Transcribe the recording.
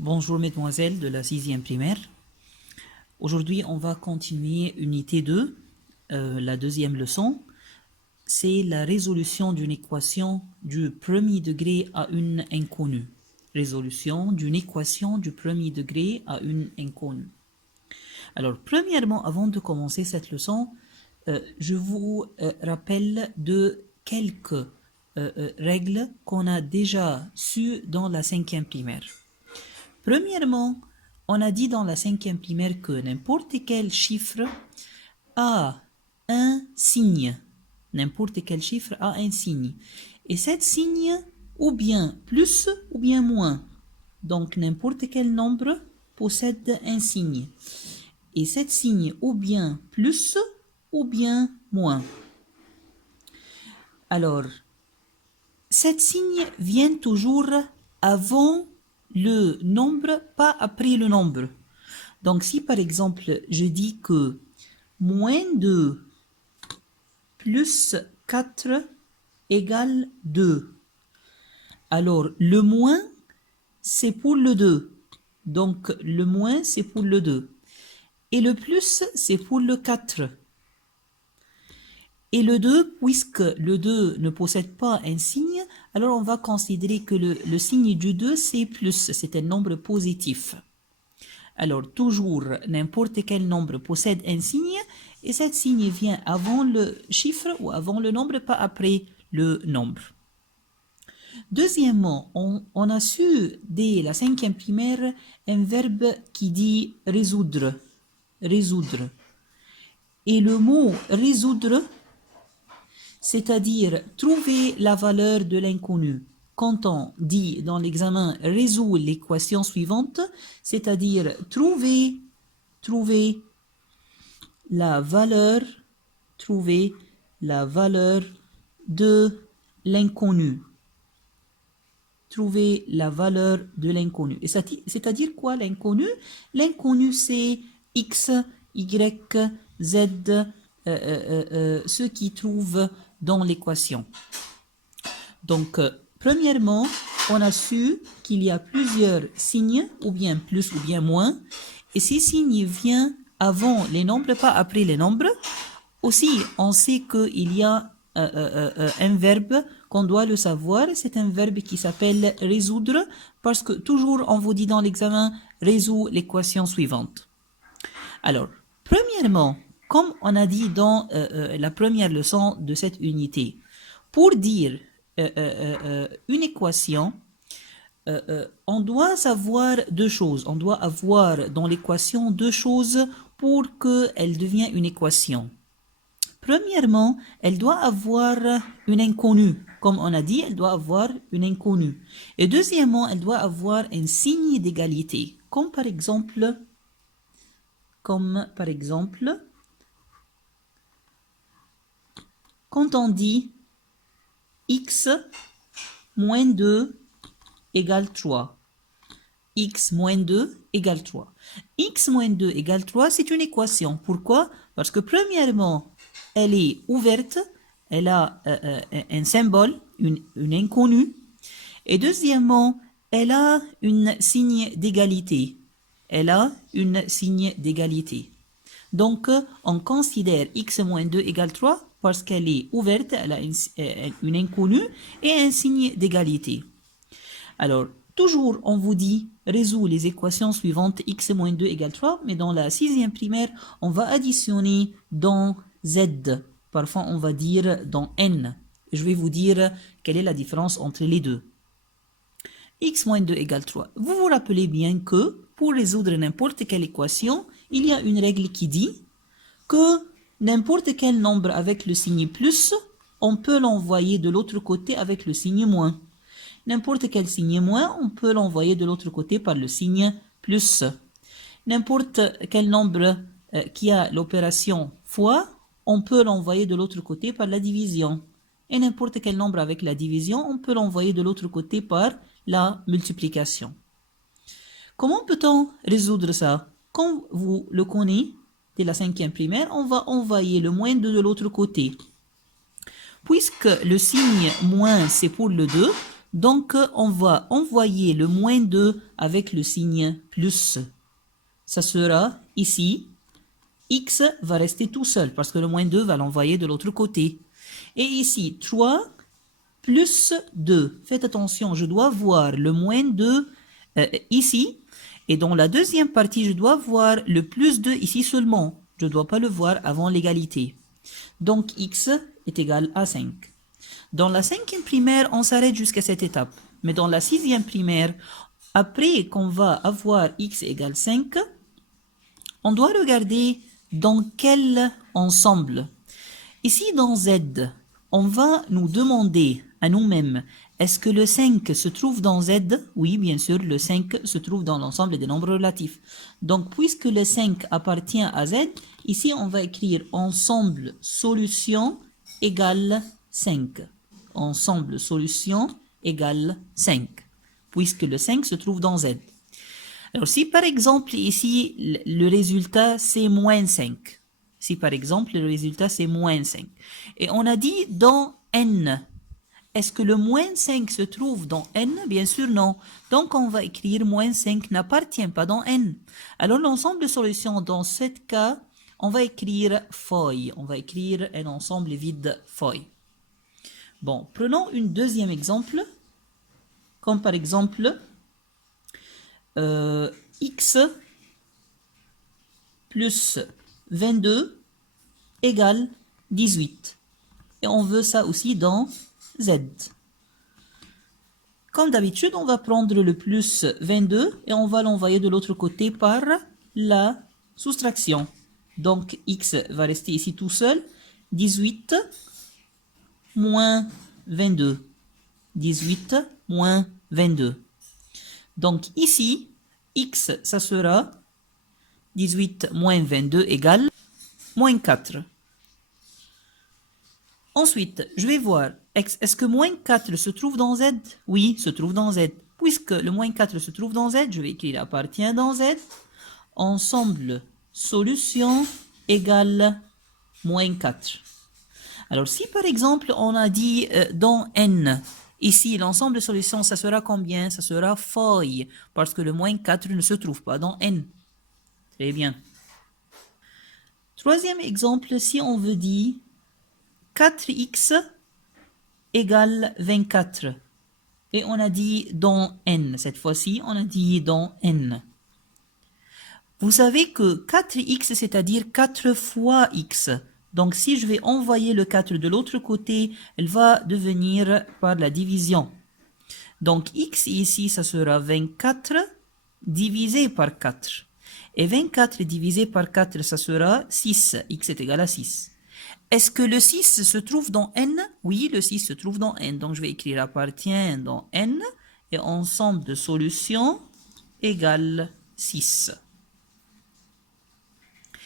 Bonjour mesdemoiselles de la 6e primaire. Aujourd'hui, on va continuer unité 2, la deuxième leçon. C'est la résolution d'une équation du premier degré à une inconnue. Résolution d'une équation du premier degré à une inconnue. Alors, premièrement, avant de commencer cette leçon, je vous rappelle de quelques règles qu'on a déjà sues dans la 5e primaire. Premièrement, on a dit dans la 5e primaire que n'importe quel chiffre a un signe. N'importe quel chiffre a un signe. Et cet signe, ou bien plus ou bien moins. Donc n'importe quel nombre possède un signe. Et cet signe, ou bien plus ou bien moins. Alors, cet signe vient toujours avant le nombre, pas après le nombre. Donc si par exemple je dis que moins 2 plus 4 égale 2, alors le moins c'est pour le 2. Donc le moins c'est pour le 2. Et le plus c'est pour le 4. Et le 2, puisque le 2 ne possède pas un signe, alors on va considérer que le signe du 2, c'est plus, c'est un nombre positif. Alors, toujours, n'importe quel nombre possède un signe, et cet signe vient avant le chiffre ou avant le nombre, pas après le nombre. Deuxièmement, on a su, dès la 5e primaire, un verbe qui dit résoudre. Résoudre. Et le mot résoudre, c'est-à-dire trouver la valeur de l'inconnu. Quand on dit dans l'examen résoudre l'équation suivante, c'est-à-dire trouver la valeur de l'inconnu. Trouver la valeur de l'inconnu. Et c'est-à-dire quoi l'inconnu? L'inconnu c'est X, Y, Z, ceux qui trouvent dans l'équation. Donc, premièrement, on a su qu'il y a plusieurs signes, ou bien plus ou bien moins, et ces signes viennent avant les nombres, pas après les nombres. Aussi, on sait qu'il y a un verbe qu'on doit le savoir, c'est un verbe qui s'appelle résoudre, parce que toujours on vous dit dans l'examen, résoudre l'équation suivante. Alors, premièrement, comme on a dit dans la première leçon de cette unité, pour dire une équation, on doit savoir deux choses. On doit avoir dans l'équation deux choses pour qu'elle devienne une équation. Premièrement, elle doit avoir une inconnue. Comme on a dit, elle doit avoir une inconnue. Et deuxièmement, elle doit avoir un signe d'égalité. Comme par exemple, quand on dit x moins 2 égale 3. X moins 2 égale 3. X moins 2 égale 3, c'est une équation. Pourquoi? Parce que premièrement, elle est ouverte, elle a un symbole, une inconnue. Et deuxièmement, elle a une signe d'égalité. Donc, on considère x moins 2 égale 3 parce qu'elle est ouverte, elle a une inconnue et un signe d'égalité. Alors, toujours, on vous dit, résoudre les équations suivantes, x moins 2 égale 3, mais dans la 6e primaire, on va additionner dans z. Parfois, on va dire dans n. Je vais vous dire quelle est la différence entre les deux. X moins 2 égale 3. Vous vous rappelez bien que pour résoudre n'importe quelle équation, il y a une règle qui dit que n'importe quel nombre avec le signe plus, on peut l'envoyer de l'autre côté avec le signe moins. N'importe quel signe moins, on peut l'envoyer de l'autre côté par le signe plus. N'importe quel nombre qui a l'opération fois, on peut l'envoyer de l'autre côté par la division. Et n'importe quel nombre avec la division, on peut l'envoyer de l'autre côté par la multiplication. Comment peut-on résoudre ça? Comme vous le connaissez, dès la 5e primaire, on va envoyer le moins 2 de l'autre côté. Puisque le signe moins, c'est pour le 2, Donc, on va envoyer le moins 2 avec le signe plus. Ça sera ici, x va rester tout seul parce que le moins 2 va l'envoyer de l'autre côté. Et ici, 3 plus 2. Faites attention, je dois voir le moins 2 ici. Et dans la deuxième partie, je dois voir le plus 2 ici seulement. Je ne dois pas le voir avant l'égalité. Donc, x est égal à 5. Dans la cinquième primaire, on s'arrête jusqu'à cette étape. Mais dans la sixième primaire, après qu'on va avoir x égale 5, on doit regarder dans quel ensemble. Ici, dans Z, on va nous demander à nous-mêmes, est-ce que le 5 se trouve dans Z? Oui, bien sûr, le 5 se trouve dans l'ensemble des nombres relatifs. Donc, puisque le 5 appartient à Z, ici, on va écrire ensemble solution égale 5. Ensemble solution égale 5, puisque le 5 se trouve dans Z. Alors, si par exemple, ici, le résultat, c'est moins 5. Si par exemple, le résultat, c'est moins 5. Et on a dit dans N. Est-ce que le moins 5 se trouve dans N? Bien sûr, non. Donc, on va écrire moins 5 n'appartient pas dans N. Alors, l'ensemble de solutions dans ce cas, on va écrire feuille. On va écrire un ensemble vide feuille. Bon, prenons un deuxième exemple, comme par exemple x plus 22 égale 18. Et on veut ça aussi dans Z. Comme d'habitude, on va prendre le plus 22 et on va l'envoyer de l'autre côté par la soustraction. Donc, x va rester ici tout seul. 18 moins 22. 18 moins 22. Donc ici, x, ça sera 18 moins 22 égale moins 4. Ensuite, je vais voir, est-ce que moins 4 se trouve dans Z? Oui, se trouve dans Z. Puisque le moins 4 se trouve dans Z, je vais écrire appartient dans Z. Ensemble solution égale moins 4. Alors, si par exemple, on a dit dans N, ici, l'ensemble de solutions, ça sera combien? Ça sera feuille, parce que le moins 4 ne se trouve pas dans N. Très bien. Troisième exemple, si on veut dire 4x égale 24. Et on a dit dans N. Cette fois-ci, on a dit dans N. Vous savez que 4x, c'est-à-dire 4 fois x. Donc, si je vais envoyer le 4 de l'autre côté, elle va devenir par la division. Donc, x ici, ça sera 24 divisé par 4. Et 24 divisé par 4, ça sera 6. X est égal à 6. Est-ce que le 6 se trouve dans N? Oui, le 6 se trouve dans N. Donc, je vais écrire appartient dans N. Et ensemble de solutions égale 6.